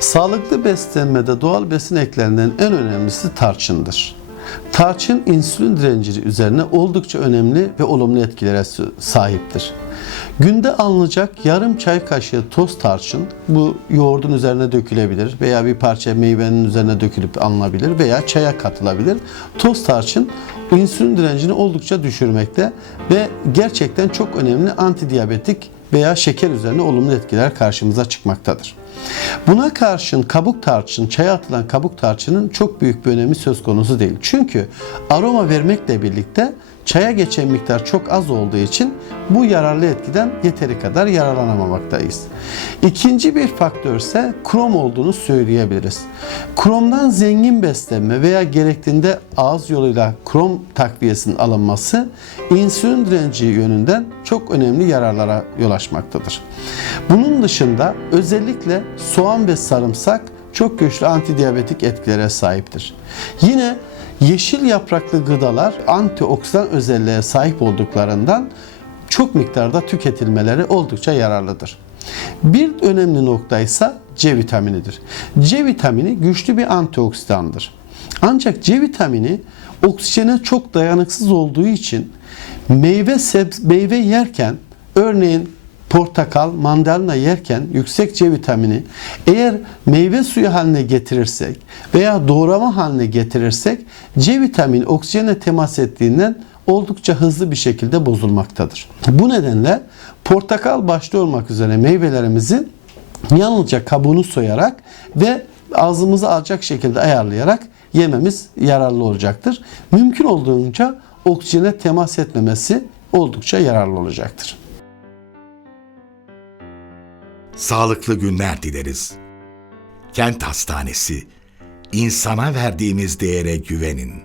Sağlıklı beslenmede doğal besin eklerinden en önemlisi tarçındır. Tarçın insülin direnci üzerine oldukça önemli ve olumlu etkilere sahiptir. Günde alınacak yarım çay kaşığı toz tarçın bu yoğurdun üzerine dökülebilir veya bir parça meyvenin üzerine dökülüp alınabilir veya çaya katılabilir. Toz tarçın insülin direncini oldukça düşürmekte ve gerçekten çok önemli antidiyabetik veya şeker üzerine olumlu etkiler karşımıza çıkmaktadır. Buna karşın kabuk tarçın, çaya atılan kabuk tarçının çok büyük bir önemi söz konusu değil. Çünkü aroma vermekle birlikte çaya geçen miktar çok az olduğu için bu yararlı etkiden yeteri kadar yararlanamamaktayız. İkinci bir faktör ise krom olduğunu söyleyebiliriz. Kromdan zengin beslenme veya gerektiğinde ağız yoluyla krom takviyesinin alınması insülin direnci yönünden çok önemli yararlara yol açmaktadır. Bunun dışında özellikle soğan ve sarımsak çok güçlü antidiyabetik etkilere sahiptir. Yine yeşil yapraklı gıdalar antioksidan özelliğe sahip olduklarından çok miktarda tüketilmeleri oldukça yararlıdır. Bir önemli nokta ise C vitaminidir. C vitamini güçlü bir antioksidandır. Ancak C vitamini oksijene çok dayanıksız olduğu için meyve sebze, meyve yerken örneğin portakal, mandalina yerken yüksek C vitamini eğer meyve suyu haline getirirsek veya doğrama haline getirirsek C vitamini oksijene temas ettiğinden oldukça hızlı bir şekilde bozulmaktadır. Bu nedenle portakal başta olmak üzere meyvelerimizi yalnızca kabuğunu soyarak ve ağzımıza alacak şekilde ayarlayarak yememiz yararlı olacaktır. Mümkün olduğunca oksijene temas etmemesi oldukça yararlı olacaktır. Sağlıklı günler dileriz. Kent Hastanesi. İnsana verdiğimiz değere güvenin.